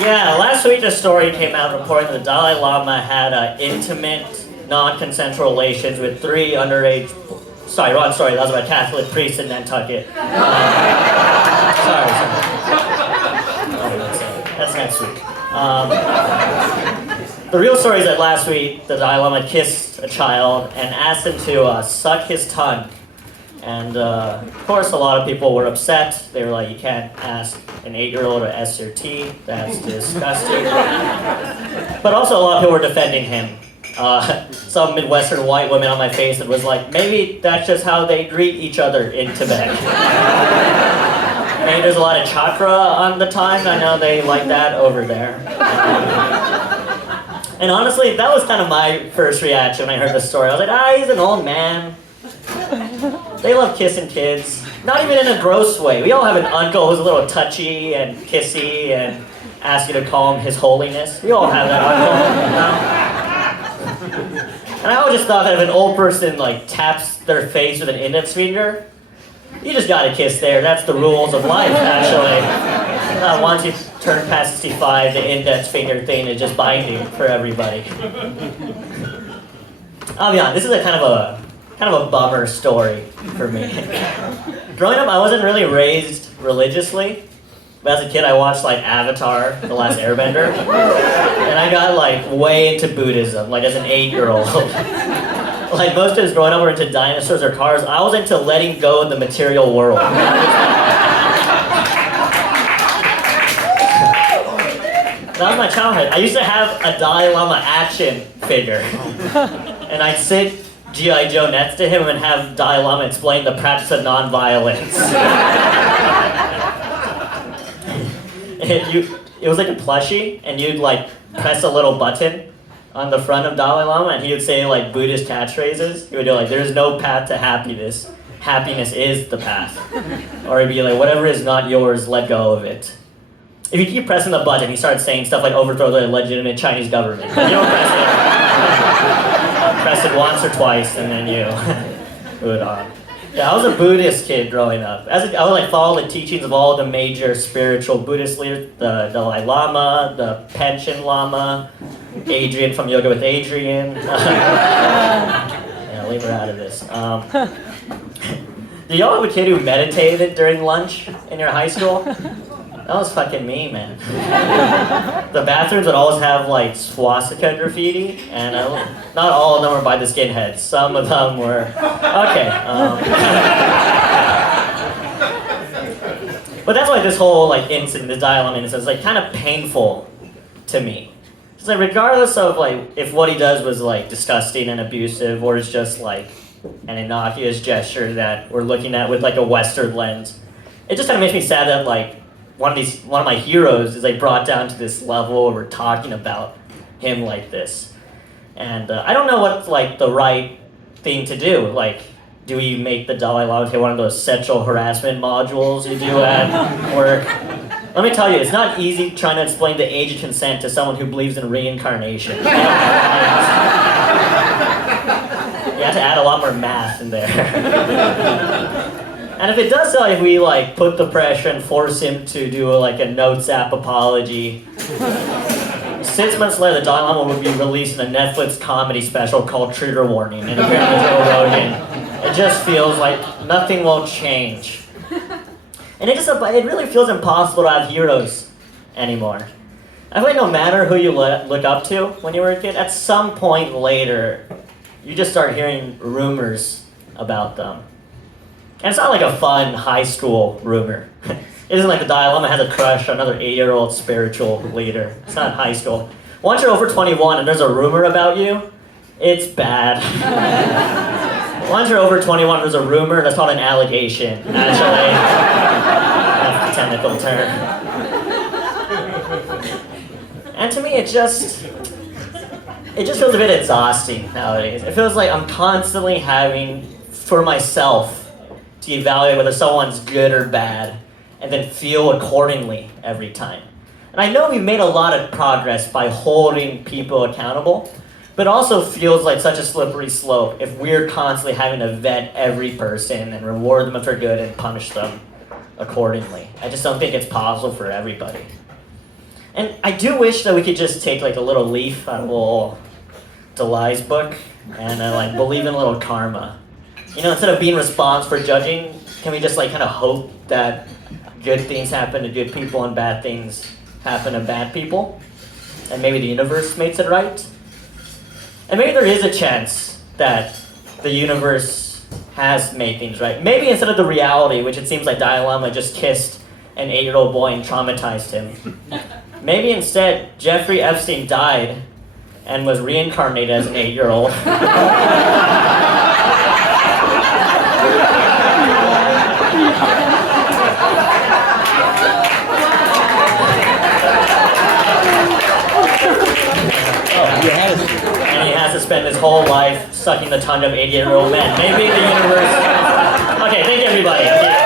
Yeah, last week a story came out reporting the Dalai Lama had intimate, non-consensual relations with three underage... Sorry, wrong story. That was about Catholic priests in Nantucket. Sorry. That's next week. The real story is that last week the Dalai Lama kissed a child and asked him to suck his tongue. And of course a lot of people were upset. They were like, you can't ask an 8-year-old to S your tea. That's disgusting. But also a lot of people were defending him. Some Midwestern white women on my face and was like, maybe that's just how they greet each other in Tibet. Maybe there's a lot of chakra on the tongue. I know they like that over there. And honestly, that was kind of my first reaction when I heard the story. I was like, he's an old man. They love kissing kids. Not even in a gross way. We all have an uncle who's a little touchy and kissy and asks you to call him His Holiness. We all have that uncle, you know? And I always just thought that if an old person like taps their face with an index finger, you just gotta kiss there. That's the rules of life, actually. Once you turn past 65, the index finger thing is just binding for everybody. I'll be honest, this is a kind of a bummer story for me. Growing up, I wasn't really raised religiously. But as a kid, I watched like Avatar, The Last Airbender. And I got like way into Buddhism, like as an 8-year-old. Like most kids growing up were into dinosaurs or cars. I was into letting go of the material world. That was my childhood. I used to have a Dalai Lama action figure. And I'd sit G.I. Joe next to him and have Dalai Lama explain the practice of nonviolence. It was like a plushie, and you'd like press a little button on the front of Dalai Lama, and he would say like Buddhist catchphrases. He would do like, there's no path to happiness. Happiness is the path. Or he'd be like, whatever is not yours, let go of it. If you keep pressing the button, he starts saying stuff like overthrow the legitimate Chinese government. But you don't press it. Press it once or twice, and then you move it on. Yeah, I was a Buddhist kid growing up. I would like follow the teachings of all the major spiritual Buddhist leaders, the Dalai Lama, the Panchen Lama, Adrian from Yoga with Adrian. Yeah, leave her out of this. Did y'all have a kid who meditated during lunch in your high school? That was fucking me, man. The bathrooms would always have like swastika graffiti, and not all of them were by the skinheads. Some of them were, okay. But that's why this whole like incident, the Dalai Lama incident, is like kind of painful to me. It's like regardless of like if what he does was like disgusting and abusive, or it's just like an innocuous gesture that we're looking at with like a Western lens, it just kind of makes me sad that like one of my heroes is like brought down to this level where we're talking about him like this. And I don't know what's like the right thing to do. Like, do we make the Dalai Lama take one of those sexual harassment modules you do at work? Let me tell you, it's not easy trying to explain the age of consent to someone who believes in reincarnation. You have to add a lot more math in there. And if it does like we like put the pressure and force him to do like a notes app apology, 6 months later the Dalai Lama would be releasing a Netflix comedy special called Trigger Warning, and apparently Joe Rogan. It just feels like nothing will change. And it really feels impossible to have heroes anymore. I feel like no matter who you look up to when you were a kid, at some point later, you just start hearing rumors about them. And it's not like a fun high school rumor. It isn't like the Dalai Lama has a crush on another 8-year-old spiritual leader. It's not high school. Once you're over 21 and there's a rumor about you, it's bad. Once you're over 21, there's a rumor, that's called an allegation, actually. That's the technical term. And to me, it just feels a bit exhausting nowadays. It feels like I'm constantly having, for myself, to evaluate whether someone's good or bad, and then feel accordingly every time. And I know we've made a lot of progress by holding people accountable, but it also feels like such a slippery slope if we're constantly having to vet every person and reward them if they're good and punish them accordingly. I just don't think it's possible for everybody. And I do wish that we could just take like a little leaf out of little Dalai's book and like believe in a little karma. You know, instead of being responsible for judging, can we just like kind of hope that good things happen to good people and bad things happen to bad people? And maybe the universe makes it right? And maybe there is a chance that the universe has made things right. Maybe instead of the reality, which it seems like Dalai Lama just kissed an 8-year-old boy and traumatized him. Maybe instead Jeffrey Epstein died and was reincarnated as an 8-year-old. And he has to spend his whole life sucking the tongue of 80-year-old men. Maybe the universe... Okay, thank you everybody.